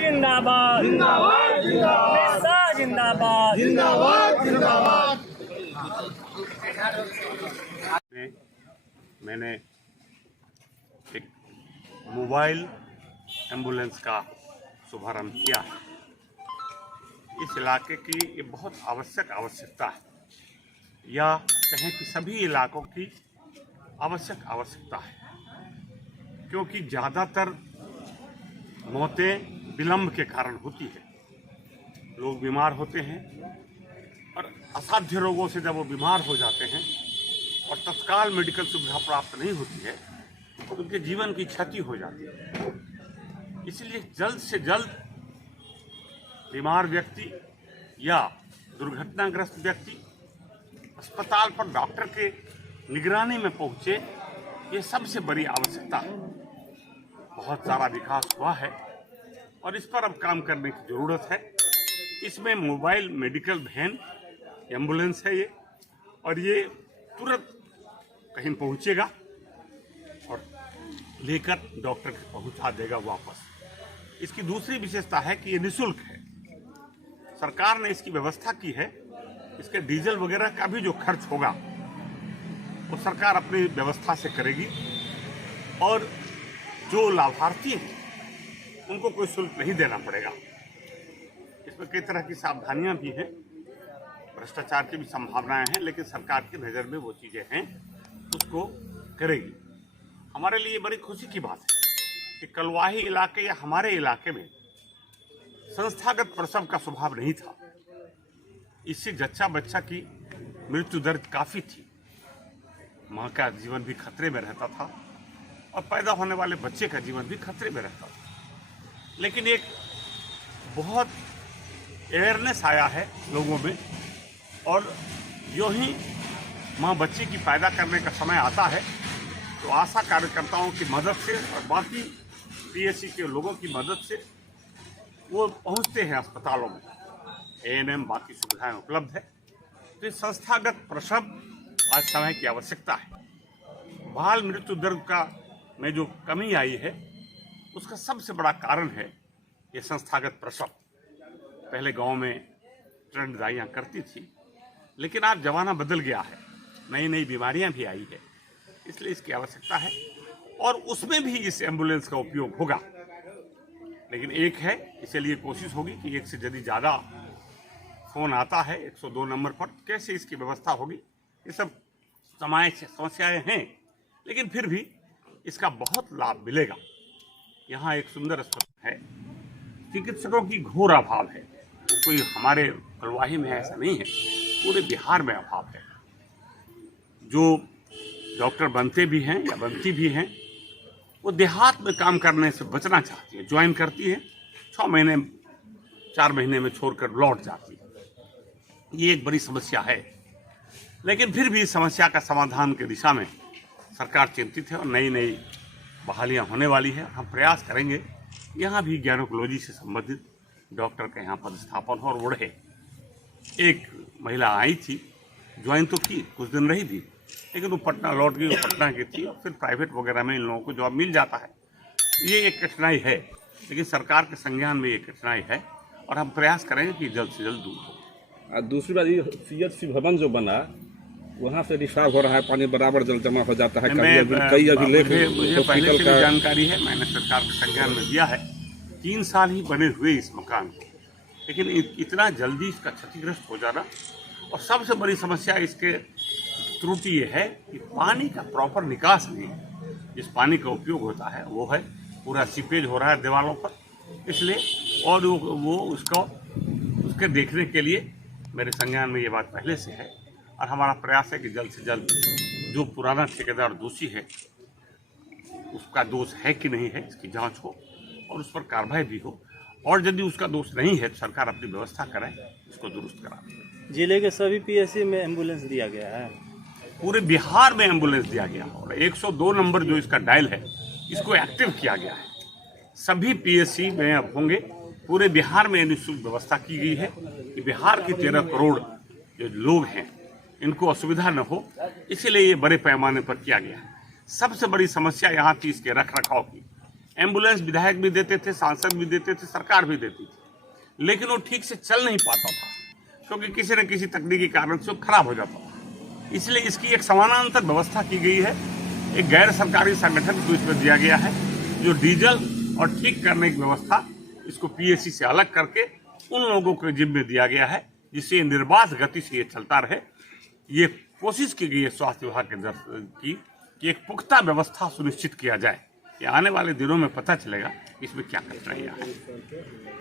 जिंदाबाद जिंदाबाद जिंदाबाद जिंदाबाद जिंदाबाद जिंदाबाद। मैंने एक मोबाइल एम्बुलेंस का शुभारंभ किया है। इस इलाके की ये बहुत आवश्यकता है, या कहें कि सभी इलाकों की आवश्यकता है, क्योंकि ज़्यादातर मौतें विलंब के कारण होती है। लोग बीमार होते हैं और असाध्य रोगों से जब वो बीमार हो जाते हैं और तत्काल मेडिकल सुविधा प्राप्त नहीं होती है तो उनके जीवन की क्षति हो जाती है। इसलिए जल्द से जल्द बीमार व्यक्ति या दुर्घटनाग्रस्त व्यक्ति अस्पताल पर डॉक्टर के निगरानी में पहुंचे, ये सबसे बड़ी आवश्यकता है। बहुत सारा विकास हुआ है और इस पर अब काम करने की ज़रूरत है। इसमें मोबाइल मेडिकल वैन एम्बुलेंस है ये, और ये तुरंत कहीं पहुंचेगा और लेकर डॉक्टर के पहुंचा देगा वापस। इसकी दूसरी विशेषता है कि ये निःशुल्क है। सरकार ने इसकी व्यवस्था की है। इसके डीजल वगैरह का भी जो खर्च होगा वो सरकार अपनी व्यवस्था से करेगी, और जो लाभार्थी हैं उनको कोई शुल्क नहीं देना पड़ेगा। इसमें कई तरह की सावधानियां भी हैं, भ्रष्टाचार की भी संभावनाएं हैं, लेकिन सरकार की नज़र में वो चीज़ें हैं उसको करेगी। हमारे लिए बड़ी खुशी की बात है कि कलवाही इलाके या हमारे इलाके में संस्थागत प्रसव का स्वभाव नहीं था। इससे जच्चा बच्चा की मृत्यु दर काफ़ी थी। माँ का जीवन भी खतरे में रहता था और पैदा होने वाले बच्चे का जीवन भी खतरे में रहता था। लेकिन एक बहुत अवेयरनेस आया है लोगों में, और यूँ ही माँ बच्चे की पैदा करने का समय आता है तो आशा कार्यकर्ताओं की मदद से और बाकी पीएचसी के लोगों की मदद से वो पहुँचते हैं अस्पतालों में। एएनएम बाकी सुविधाएं उपलब्ध है। तो ये संस्थागत प्रसव आज समय की आवश्यकता है। बाल मृत्यु दर का में जो कमी आई है उसका सबसे बड़ा कारण है ये संस्थागत प्रसव। पहले गांव में ट्रेंड दाइयाँ करती थी, लेकिन आज जमाना बदल गया है, नई नई बीमारियां भी आई है, इसलिए इसकी आवश्यकता है और उसमें भी इस एम्बुलेंस का उपयोग होगा। लेकिन एक है, इसलिए कोशिश होगी कि एक से यदि ज़्यादा फ़ोन आता है 102 नंबर पर, कैसे इसकी व्यवस्था होगी, ये सब समस्याएं हैं, लेकिन फिर भी इसका बहुत लाभ मिलेगा। यहाँ एक सुंदर अस्पताल है, चिकित्सकों की घोर अभाव है। तो कोई हमारे कलवाही में ऐसा नहीं है, पूरे बिहार में अभाव है। जो डॉक्टर बनते भी हैं या बनती भी हैं वो देहात में काम करने से बचना चाहती है। ज्वाइन करती है, 6 महीने 4 महीने में छोड़कर लौट जाती है। ये एक बड़ी समस्या है, लेकिन फिर भी इस समस्या का समाधान की दिशा में सरकार चिंतित है और नई नई बहालियां होने वाली है। हम प्रयास करेंगे यहाँ भी गैनोकोलॉजी से संबंधित डॉक्टर का यहाँ पदस्थापन हो और बढ़े। एक महिला आई थी, ज्वाइन तो की, कुछ दिन रही थी, लेकिन वो पटना लौट गई। वो पटना की थी और फिर प्राइवेट वगैरह में इन लोगों को जॉब मिल जाता है। ये एक कठिनाई है, लेकिन सरकार के संज्ञान में ये कठिनाई है और हम प्रयास करेंगे कि जल्द से जल्द दूर हो। दूसरी बात, ये सीएचसी भवन जो बना वहाँ से रिसाव हो रहा है, पानी बराबर जल जमा हो जाता है। मुझे पहले से भी जानकारी है, मैंने सरकार के संज्ञान में दिया है। 3 साल ही बने हुए इस मकान को, लेकिन इतना जल्दी इसका क्षतिग्रस्त हो जाना, और सबसे बड़ी समस्या इसके त्रुटि ये है कि पानी का प्रॉपर निकास नहीं है। जिस पानी का उपयोग होता है वो है पूरा सीपेज हो रहा है दीवारों पर, इसलिए और वो उसके देखने के लिए मेरे संज्ञान में ये बात पहले से है। और हमारा प्रयास है कि जल्द से जल्द जो पुराना ठेकेदार दोषी है उसका दोष है कि नहीं है इसकी जांच हो और उस पर कार्रवाई भी हो, और यदि उसका दोष नहीं है तो सरकार अपनी व्यवस्था करे, इसको दुरुस्त करा। जिले के सभी पीएचसी में एम्बुलेंस दिया गया है, पूरे बिहार में एम्बुलेंस दिया गया और 102 नंबर जो इसका डायल है इसको एक्टिव किया गया है। सभी पीएचसी में अब होंगे। पूरे बिहार में निःशुल्क व्यवस्था की गई है कि बिहार के 13 करोड़ जो लोग हैं इनको असुविधा न हो, इसीलिए ये बड़े पैमाने पर किया गया है। सबसे बड़ी समस्या यहाँ थी इसके रख रखाव की। एम्बुलेंस विधायक भी देते थे, सांसद भी देते थे, सरकार भी देती थी, लेकिन वो ठीक से चल नहीं पाता था क्योंकि किसी न किसी तकनीकी कारण से वो खराब हो जाता था। इसलिए इसकी एक समानांतर व्यवस्था की गई है। एक गैर सरकारी संगठन को इसमें दिया गया है जो डीजल और ठीक करने की व्यवस्था इसको पीएससी से अलग करके उन लोगों के जिम्मे दिया गया है, जिससे निर्बाध गति से ये चलता रहे। ये कोशिश की गई है स्वास्थ्य विभाग के तरफ की कि एक पुख्ता व्यवस्था सुनिश्चित किया जाए। ये आने वाले दिनों में पता चलेगा इसमें क्या कठिनाइयाँ हैं।